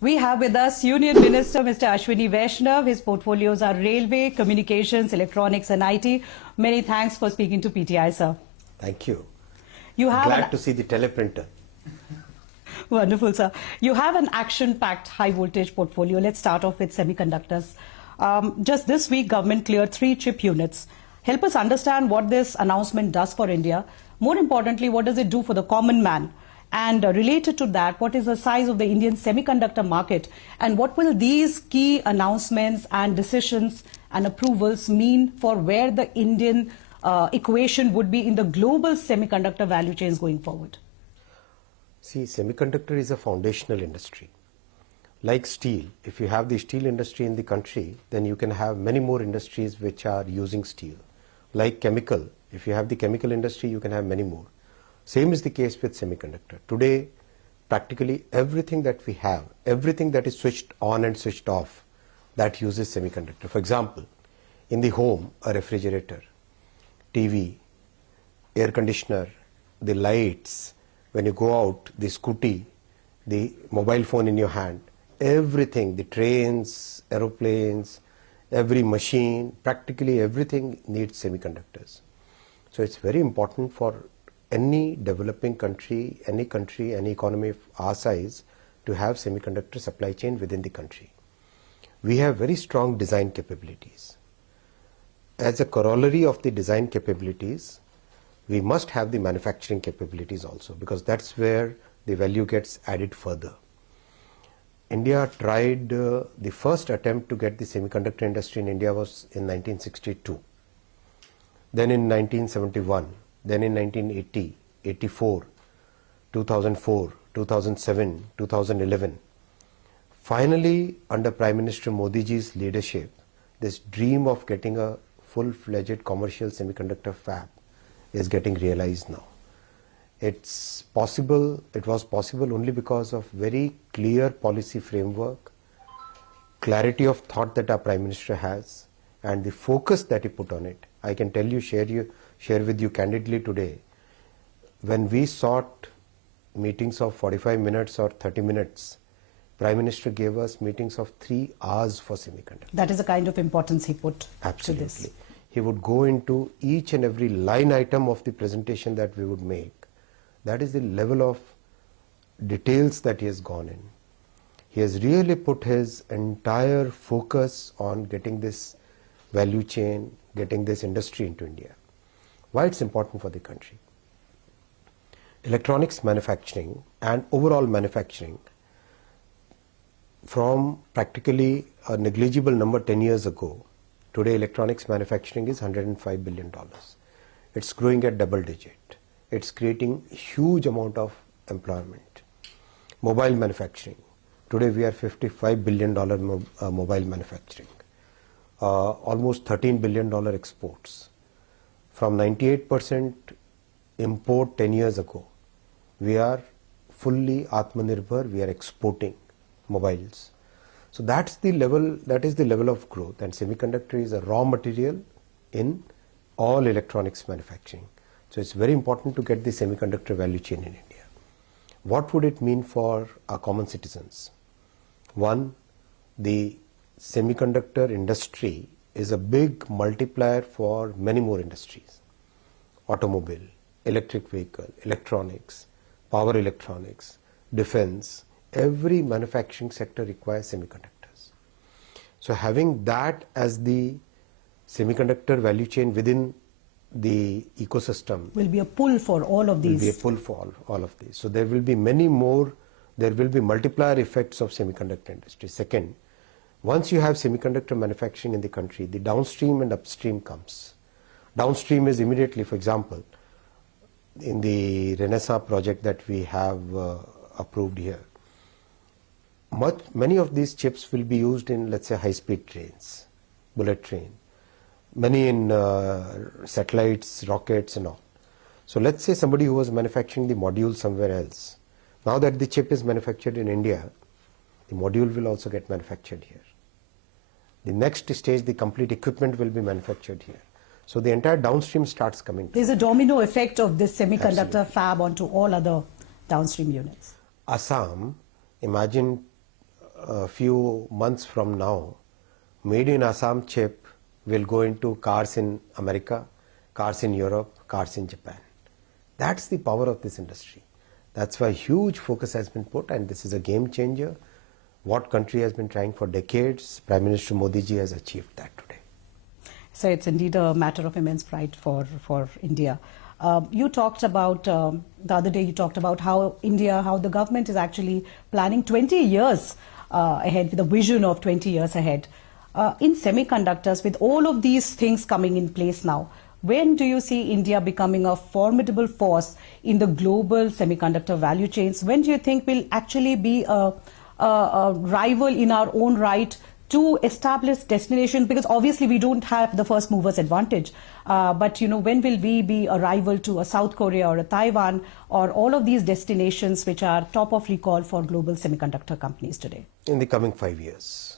We have with us Union Minister Mr. Ashwini Vaishnaw. His portfolios are railway, communications, electronics and IT. Many thanks for speaking to PTI, sir. Thank you. Glad to see the teleprinter. Wonderful, sir. You have an action-packed high-voltage portfolio. Let's start off with semiconductors. Just this week, government cleared 3 chip units. Help us understand what this announcement does for India. More importantly, what does it do for the common man? And related to that, what is the size of the Indian semiconductor market? And what will these key announcements and decisions and approvals mean for where the Indian equation would be in the global semiconductor value chains going forward? See, semiconductor is a foundational industry. Like steel, if you have the steel industry in the country, then you can have many more industries which are using steel. Like chemical, if you have the chemical industry, you can have many more. Same is the case with semiconductor. Today, practically everything that we have, everything that is switched on and switched off, that uses semiconductor. For example, in the home, a refrigerator, TV, air conditioner, the lights, when you go out, the scooty, the mobile phone in your hand, everything, the trains, aeroplanes, every machine, practically everything needs semiconductors. So it's very important for any developing country, any economy of our size to have semiconductor supply chain within the country. We have very strong design capabilities. As a corollary of the design capabilities, we must have the manufacturing capabilities also, because that's where the value gets added further. India tried, the first attempt to get the semiconductor industry in India was in 1962, then in 1971, then in 1980, 84, 2004, 2007, 2011. Finally, under Prime Minister Modi ji's leadership, this dream of getting a full-fledged commercial semiconductor fab is getting realized now. It's possible, it was possible only because of very clear policy framework, clarity of thought that our Prime Minister has, and the focus that he put on it. I can tell you, share with you candidly today, when we sought meetings of 45 minutes or 30 minutes, Prime Minister gave us meetings of 3 hours for semiconductor. That is the kind of importance he put Absolutely. to this. He would go into each and every line item of the presentation that we would make. That is the level of details that he has gone in. He has really put his entire focus on getting this value chain, getting this industry into India. Why it's important for the country? Electronics manufacturing and overall manufacturing, from practically a negligible number 10 years ago, today electronics manufacturing is $105 billion. It's growing at double digit. It's creating huge amount of employment. Mobile manufacturing, today we are $55 billion mobile manufacturing. Almost $13 billion exports. From 98% import 10 years ago, we are fully Atmanirbhar, we are exporting mobiles. So that's the level, that is the level of growth, and semiconductor is a raw material in all electronics manufacturing. So it's very important to get the semiconductor value chain in India. What would it mean for our common citizens? One, the semiconductor industry is a big multiplier for many more industries. Automobile, electric vehicle, electronics, power electronics, defense, every manufacturing sector requires semiconductors. So having that as the semiconductor value chain within the ecosystem will be a pull for all of these. Will be a pull for all of these. So there will be many more, there will be multiplier effects of semiconductor industry. Second, once you have semiconductor manufacturing in the country, the downstream and upstream comes. Downstream is immediately, for example, in the Renaissance project that we have approved here, many of these chips will be used in, let's say, high-speed trains, bullet train, many in satellites, rockets and all. So let's say somebody who was manufacturing the module somewhere else, now that the chip is manufactured in India, the module will also get manufactured here. The next stage, the complete equipment will be manufactured here. So the entire downstream starts coming. There's a domino effect of this semiconductor fab onto all other downstream units. Assam, imagine a few months from now, made in Assam chip will go into cars in America, cars in Europe, cars in Japan. That's the power of this industry. That's why huge focus has been put, and this is a game changer. What country has been trying for decades, Prime Minister Modi ji has achieved that today. So it's indeed a matter of immense pride for India. You talked about, the other day you talked about how the government is actually planning 20 years ahead, with a vision of 20 years ahead. In semiconductors, with all of these things coming in place now, when do you see India becoming a formidable force in the global semiconductor value chains? When do you think we'll actually be a rival in our own right to establish destinations? Because obviously we don't have the first movers advantage. But, when will we be a rival to a South Korea or a Taiwan or all of these destinations which are top of recall for global semiconductor companies today? In the coming 5 years.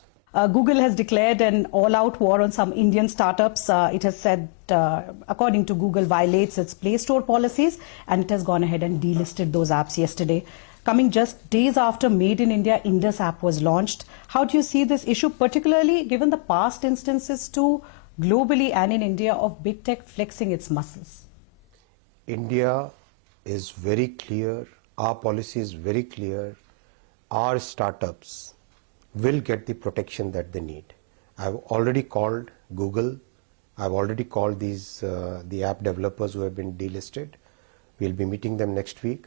Google has declared an all-out war on some Indian startups. It has said, according to Google, violates its Play Store policies, and it has gone ahead and delisted those apps yesterday. Coming just days after Made in India, Indus app was launched. How do you see this issue, particularly given the past instances too, globally and in India, of big tech flexing its muscles? India is very clear, our policy is very clear, our startups will get the protection that they need. I've already called Google, I've already called these the app developers who have been delisted. We'll be meeting them next week.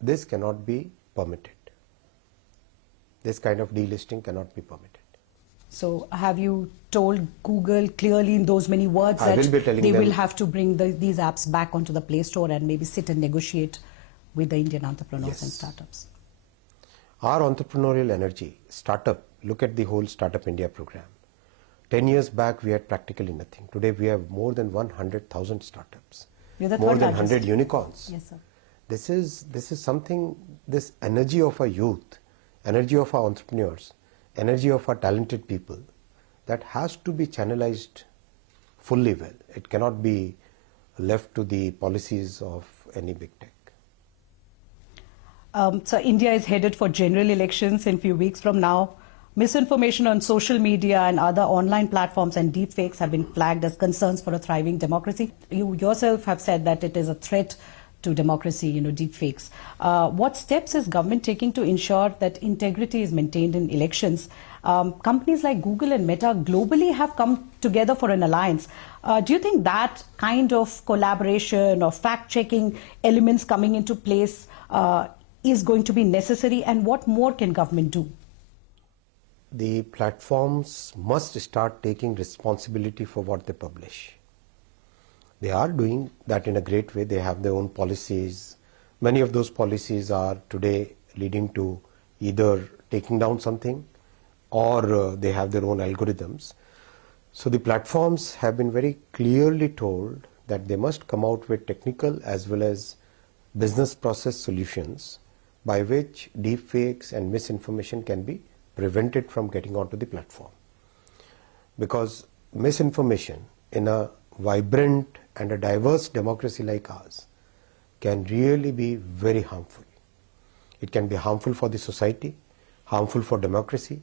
This cannot be permitted. This kind of delisting cannot be permitted. So have you told Google clearly in those many words I that will be telling they them, will have to bring these apps back onto the Play Store and maybe sit and negotiate with the Indian entrepreneurs and startups? Our entrepreneurial energy, startup, look at the whole Startup India program. 10 years back, we had practically nothing. Today, we have more than 100,000 startups, You're the more third than largest. 100 unicorns. Yes, sir. This is something, this energy of our youth, energy of our entrepreneurs, energy of our talented people, that has to be channelized fully well. It cannot be left to the policies of any big tech. So India is headed for general elections in a few weeks from now. Misinformation on social media and other online platforms and deepfakes have been flagged as concerns for a thriving democracy. You yourself have said that it is a threat to democracy, deepfakes. What steps is government taking to ensure that integrity is maintained in elections? Companies like Google and Meta globally have come together for an alliance. Do you think that kind of collaboration or fact-checking elements coming into place is going to be necessary, and what more can government do? The platforms must start taking responsibility for what they publish. They are doing that in a great way. They have their own policies. Many of those policies are today leading to either taking down something or they have their own algorithms. So the platforms have been very clearly told that they must come out with technical as well as business process solutions by which deepfakes and misinformation can be prevented from getting onto the platform. Because misinformation in a vibrant and a diverse democracy like ours can really be very harmful. It can be harmful for the society, harmful for democracy,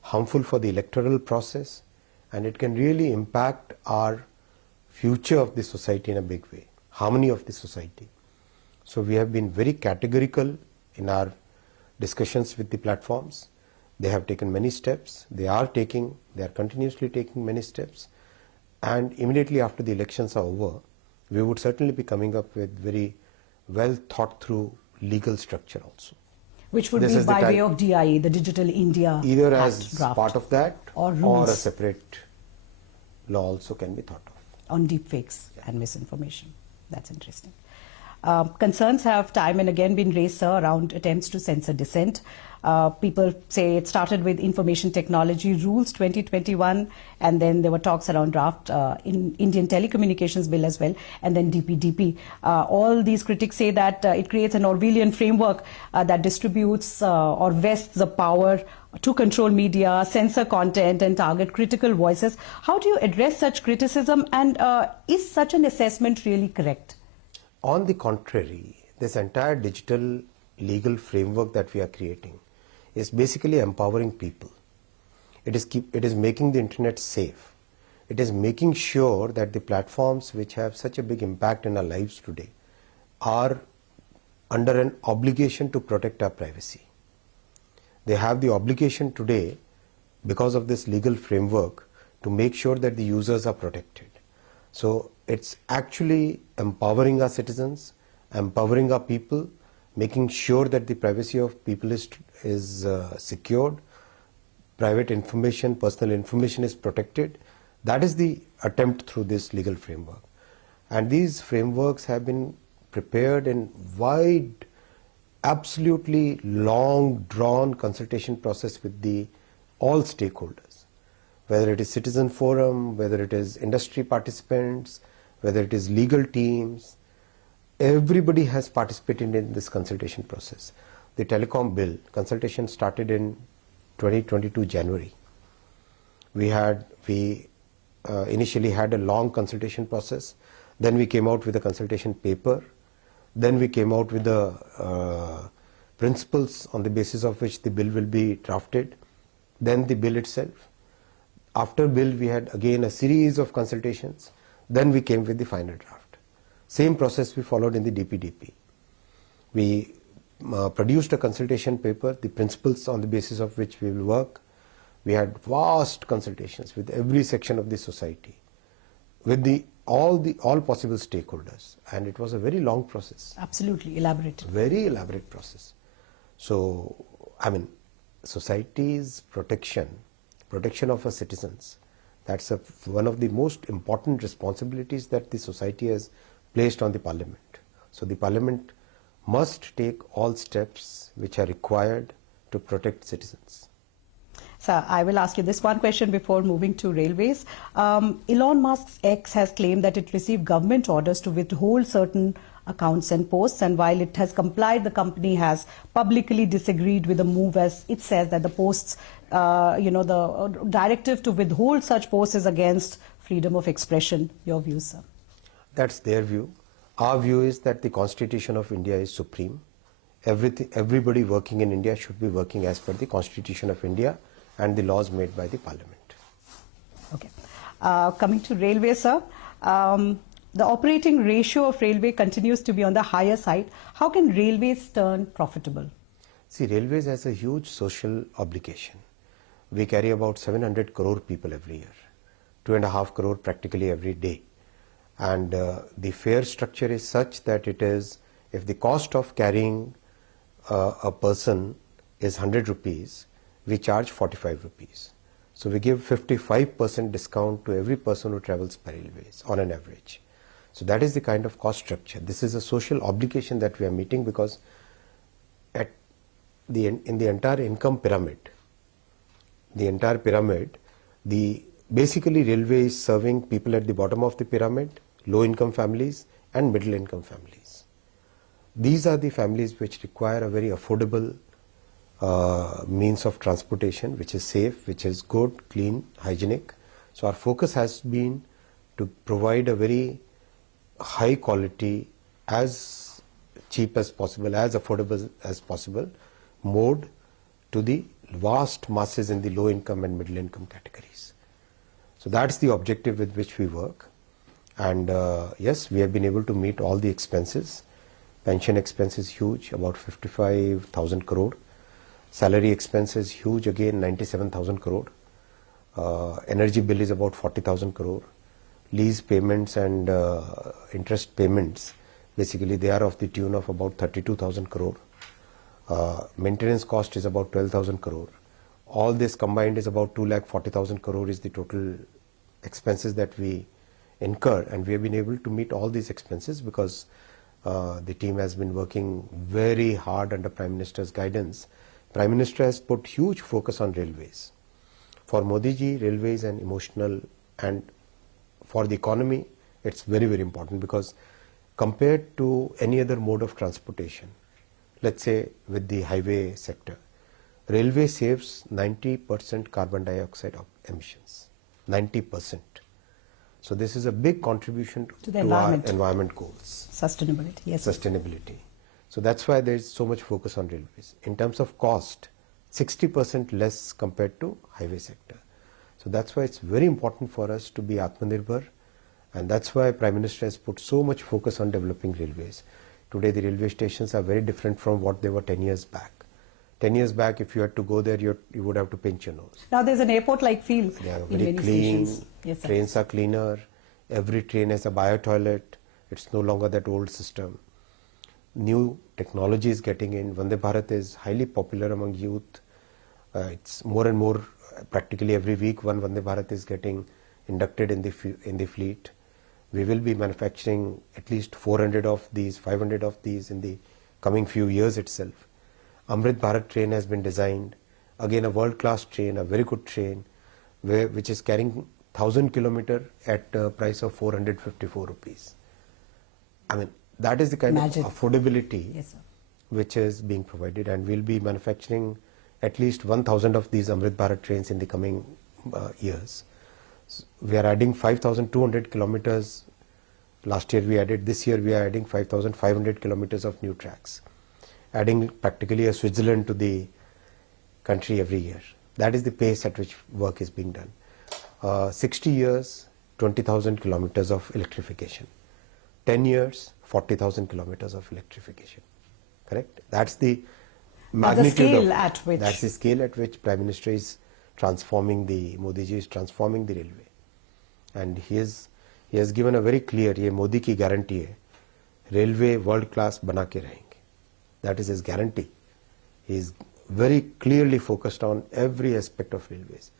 harmful for the electoral process, and it can really impact our future of the society in a big way, harmony of the society. So we have been very categorical in our discussions with the platforms. They have taken many steps. They are continuously taking many steps. And immediately after the elections are over, we would certainly be coming up with very well thought through legal structure also. Which would be by way of DIA, the Digital India either Act as draft, part of that or a separate law also can be thought of. On deepfakes and misinformation. That's interesting. Concerns have time and again been raised, sir, around attempts to censor dissent. People say it started with Information Technology Rules 2021, and then there were talks around draft in Indian Telecommunications Bill as well, and then DPDP. All these critics say that it creates an Orwellian framework that distributes or vests the power to control media, censor content, and target critical voices. How do you address such criticism, and is such an assessment really correct? On the contrary, this entire digital legal framework that we are creating is basically empowering people. It is making the internet safe. It is making sure that the platforms which have such a big impact in our lives today are under an obligation to protect our privacy. They have the obligation today, because of this legal framework, to make sure that the users are protected. So it's actually empowering our citizens, empowering our people, making sure that the privacy of people is secured, private information, personal information is protected. That is the attempt through this legal framework. And these frameworks have been prepared in wide, absolutely long drawn consultation process with all stakeholders, whether it is citizen forum, whether it is industry participants, whether it is legal teams. Everybody has participated in this consultation process. The telecom bill consultation started in 2022 January. We initially had a long consultation process. Then we came out with a consultation paper. Then we came out with the principles on the basis of which the bill will be drafted. Then the bill itself. After bill, we had again a series of consultations. Then we came with the final draft. Same process we followed in the DPDP. We produced a consultation paper, the principles on the basis of which we will work. We had vast consultations with every section of the society, with all possible stakeholders, and it was a very long process. Absolutely elaborate. Very elaborate process. So, I mean, society's protection of our citizens, that's one of the most important responsibilities that the society has placed on the Parliament. So the Parliament must take all steps which are required to protect citizens. Sir, I will ask you this one question before moving to railways. Elon Musk's X has claimed that it received government orders to withhold certain accounts and posts, and while it has complied, the company has publicly disagreed with the move, as it says that the posts, the directive to withhold such posts is against freedom of expression. Your view, sir? That's their view. Our view is that the Constitution of India is supreme. Everybody working in India should be working as per the Constitution of India and the laws made by the Parliament. Okay. Coming to railway, sir. The operating ratio of railway continues to be on the higher side. How can railways turn profitable? See, railways has a huge social obligation. We carry about 700 crore people every year, 2.5 crore practically every day. And the fare structure is such that it is, if the cost of carrying a person is 100 rupees, we charge 45 rupees. So we give 55% discount to every person who travels by railways on an average. So that is the kind of cost structure. This is a social obligation that we are meeting, because in the entire income pyramid, basically railway is serving people at the bottom of the pyramid, low income families and middle income families. These are the families which require a very affordable means of transportation, which is safe, which is good, clean, hygienic. So our focus has been to provide a very high quality, as cheap as possible, as affordable as possible mode to the vast masses in the low income and middle income categories. So that's the objective with which we work. And yes, we have been able to meet all the expenses. Pension expense is huge, about 55,000 crore. Salary expense is huge, again 97,000 crore. Energy bill is about 40,000 crore. Lease payments and interest payments, basically they are of the tune of about 32,000 crore. Maintenance cost is about 12,000 crore. All this combined is about 2,40,000 crore is the total expenses that we incur, and we have been able to meet all these expenses because the team has been working very hard under Prime Minister's guidance. Prime Minister has put huge focus on railways. For Modi ji, railways and emotional, and for the economy, it's very, very important, because compared to any other mode of transportation, let's say with the highway sector, railway saves 90% carbon dioxide emissions, 90%. So this is a big contribution to our environment goals. Sustainability, yes. Sustainability. So that's why there is so much focus on railways. In terms of cost, 60% less compared to highway sector. So that's why it's very important for us to be Atmanirbhar, and that's why Prime Minister has put so much focus on developing railways. Today the railway stations are very different from what they were 10 years back. 10 years back, if you had to go there, you would have to pinch your nose. Now there's an airport-like feel They are in very many clean, stations. Yes, sir. trains are cleaner, every train has a bio-toilet, it's no longer that old system. New technology is getting in. Vande Bharat is highly popular among youth. It's more and more, practically every week one Vande Bharat is getting inducted in the fleet. We will be manufacturing at least 400 of these, 500 of these in the coming few years itself. Amrit Bharat train has been designed, again a world-class train, a very good train, which is carrying 1000 kilometer at a price of 454 rupees. I mean, that is the kind Magic. of affordability Yes, sir. which is being provided, and we'll be manufacturing at least 1000 of these Amrit Bharat trains in the coming years. So we are adding 5200 kilometers. Last year we added, this year we are adding 5500 kilometers of new tracks, adding practically a Switzerland to the country every year. That is the pace at which work is being done. 60 years, 20,000 kilometers of electrification. 10 years, 40,000 kilometers of electrification. Correct? That's the magnitude scale at which. That's the scale at which Prime Minister is transforming Modi ji is transforming the railway. And he has given a very clear, ये मोदी की guarantee है, railway world class बना के रहेंगे. That is his guarantee. He is very clearly focused on every aspect of railways.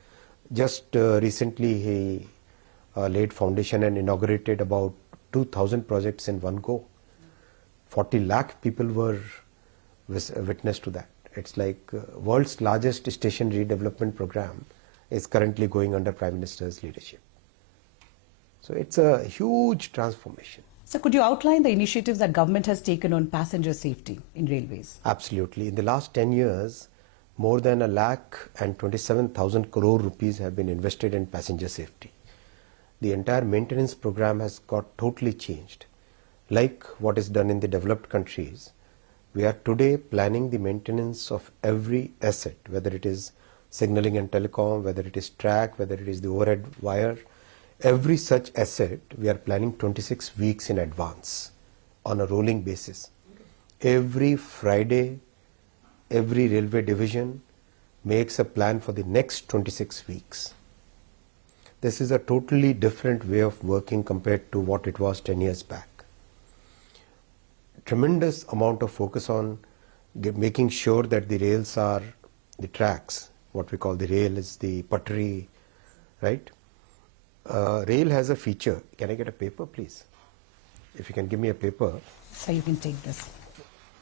Just recently he laid foundation and inaugurated about 2000 projects in one go. 40 lakh people were witness to that. It's like world's largest station redevelopment program is currently going under Prime Minister's leadership. So it's a huge transformation. So could you outline the initiatives that government has taken on passenger safety in railways? Absolutely. In the last 10 years, more than 1,27,000 crore rupees have been invested in passenger safety. The entire maintenance program has got totally changed. Like what is done in the developed countries, we are today planning the maintenance of every asset, whether it is signaling and telecom, whether it is track, whether it is the overhead wire. Every such asset we are planning 26 weeks in advance on a rolling basis. Every Friday, every railway division makes a plan for the next 26 weeks. This is a totally different way of working compared to what it was 10 years back. Tremendous amount of focus on making sure that the rails are the tracks. What we call the rail is the puttery, right? Rail has a feature. Can I get a paper, please? If you can give me a paper. So you can take this.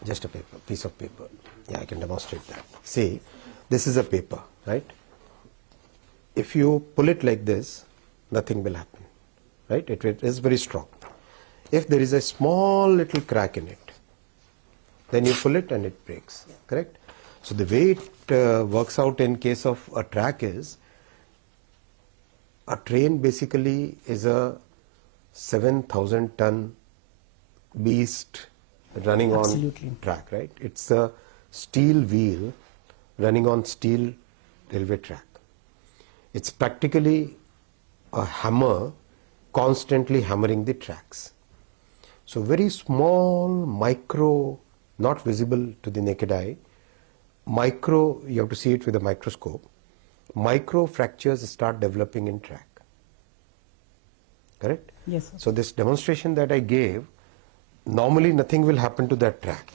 Just a paper, piece of paper. Yeah, I can demonstrate that. See, this is a paper, right? If you pull it like this, nothing will happen, right? It is very strong. If there is a small little crack in it, then you pull it and it breaks, correct? So the way it works out in case of a track is, a train basically is a 7,000 ton beast running Absolutely. on track, right? It's a steel wheel running on steel railway track. It's practically a hammer constantly hammering the tracks. So very small, micro, not visible to the naked eye, micro, you have to see it with a microscope, micro fractures start developing in track. Correct? Yes, sir. So this demonstration that I gave, normally nothing will happen to that track.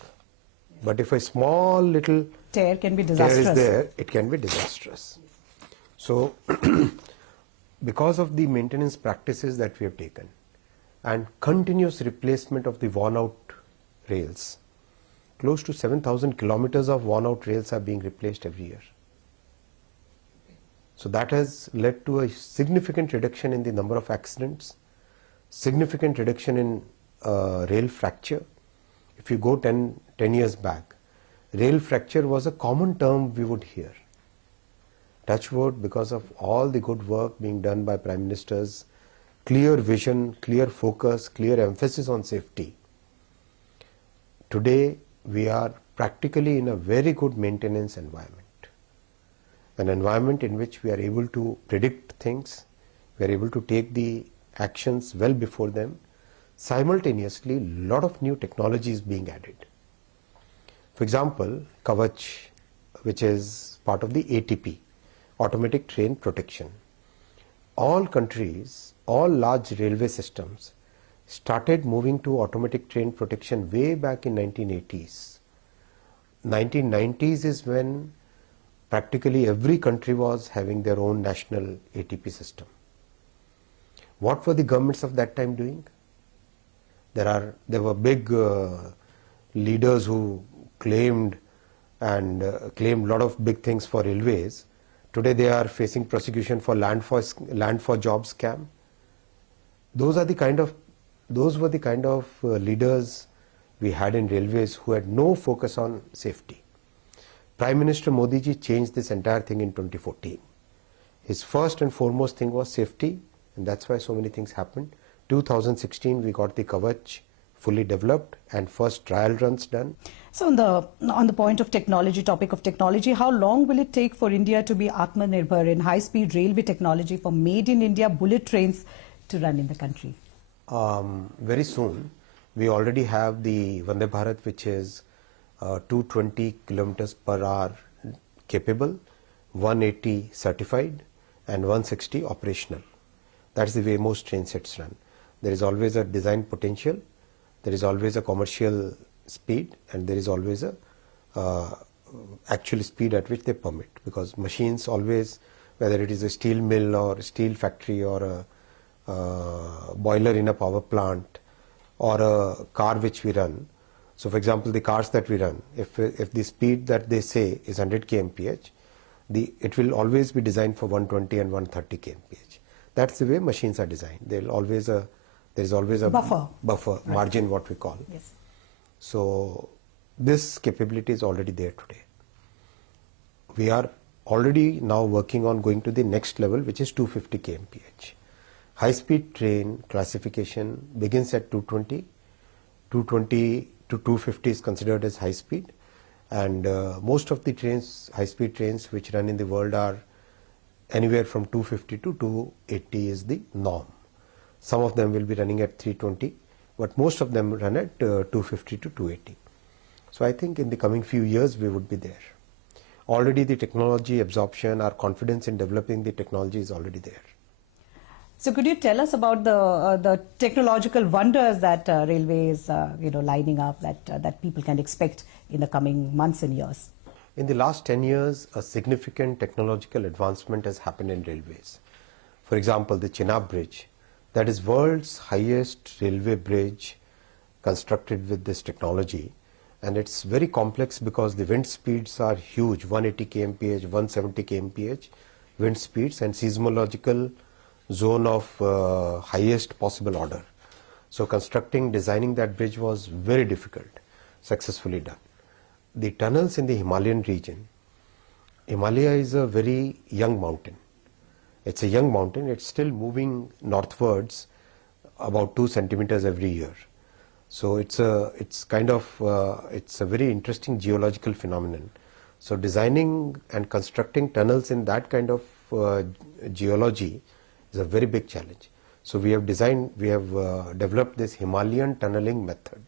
But if a small little Tear can be tear disastrous. is there, it can be disastrous. So because of the maintenance practices that we have taken and continuous replacement of the worn out rails, close to 7,000 kilometers of worn out rails are being replaced every year. So that has led to a significant reduction in the number of accidents, significant reduction in rail fracture. If you go 10 years back, rail fracture was a common term we would hear. Touch wood, because of all the good work being done by Prime Minister's clear vision, clear focus, clear emphasis on safety. Today we are practically in a very good maintenance environment. an environment in which we are able to predict things, we are able to take the actions well before them. Simultaneously, a lot of new technology is being added. For example, Kavach, which is part of the ATP, automatic train protection. All countries, all large railway systems started moving to automatic train protection way back in 1980s. 1990s is when practically every country was having their own national ATP system. What were the governments of that time doing? There were big leaders who claimed a lot of big things for railways. Today they are facing prosecution for land for jobs scam. Those were the kind of leaders we had in railways who had no focus on safety. Prime Minister Modi ji changed this entire thing in 2014. His first and foremost thing was safety, and that's why so many things happened. 2016 we got the Kavach fully developed and first trial runs done. So on the point of technology, topic of technology, how long will it take for India to be Atmanirbhar in high-speed railway technology for made in India bullet trains to run in the country? Very soon. We already have the Vande Bharat, which is 220 kilometers per hour capable, 180 certified and 160 operational. That's the way most train sets run. There is always a design potential, there is always a commercial speed, and there is always a actual speed at which they permit, because machines always, whether it is a steel mill or a steel factory or a boiler in a power plant or a car which we run. So for example, the cars that we run, if the speed that they say is 100 kmph, it will always be designed for 120 and 130 kmph. That's the way machines are designed. There is always a buffer right. Margin, what we call. Yes. So this capability is already there today. We are already now working on going to the next level, which is 250 kmph. High-speed train classification begins at 220. 220 to 250 is considered as high speed, and most of the trains, high-speed trains which run in the world, are anywhere from 250 to 280 is the norm. Some of them will be running at 320, but most of them run at 250 to 280. So I think in the coming few years we would be there. Already the technology absorption, our confidence in developing the technology is already there. So could you tell us about the technological wonders that railways lining up that people can expect in the coming months and years? In the last 10 years, a significant technological advancement has happened in railways. For example, the Chenab Bridge, that is world's highest railway bridge constructed with this technology, and it's very complex because the wind speeds are huge, 180 kmph, 170 kmph wind speeds, and seismological zone of highest possible order. So designing that bridge was very difficult, successfully done. The tunnels in the Himalayan region, Himalaya is a very young mountain. It's a young mountain, it's still moving northwards about 2 centimeters every year. So it's a very interesting geological phenomenon. So designing and constructing tunnels in that kind of geology is a very big challenge. So we have developed this Himalayan tunneling method.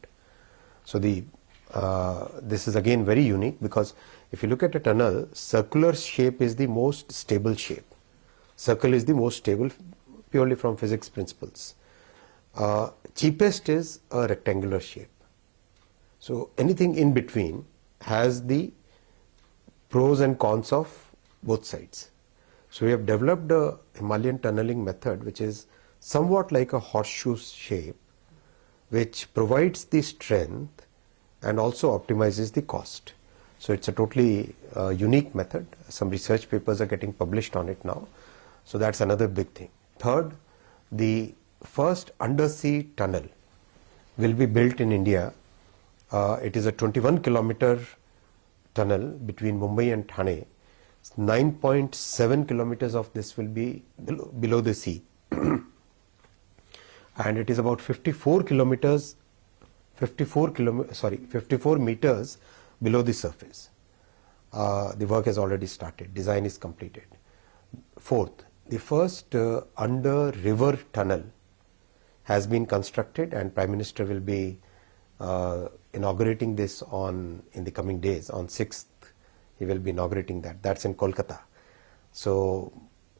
So this is again very unique, because if you look at a tunnel, circular shape is the most stable shape. Circle is the most stable purely from physics principles. Cheapest is a rectangular shape. So anything in between has the pros and cons of both sides. So we have developed a Himalayan tunneling method which is somewhat like a horseshoe shape, which provides the strength and also optimizes the cost. So it's a totally unique method. Some research papers are getting published on it now. So that's another big thing. Third, the first undersea tunnel will be built in India. It is a 21-kilometer tunnel between Mumbai and Thane. 9.7 kilometers of this will be below the sea. And it is about 54 meters below the surface. the work has already started. Design is completed. Fourth, the first under-river tunnel has been constructed, and Prime Minister will be inaugurating this in the coming days. On 6th, he will be inaugurating that. That's in Kolkata. So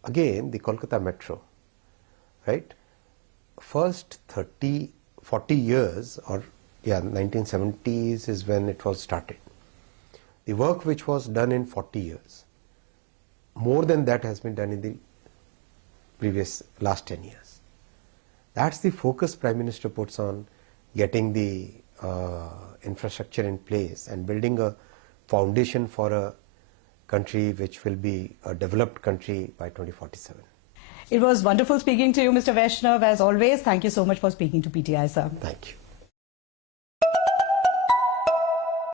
again, the Kolkata Metro, right? First 40 years, or 1970s is when it was started. The work which was done in 40 years, more than that has been done in the last 10 years. That's the focus Prime Minister puts on getting the infrastructure in place and building a foundation for a country which will be a developed country by 2047. It was wonderful speaking to you, Mr. Vaishnaw, as always. Thank you so much for speaking to PTI, sir. Thank you.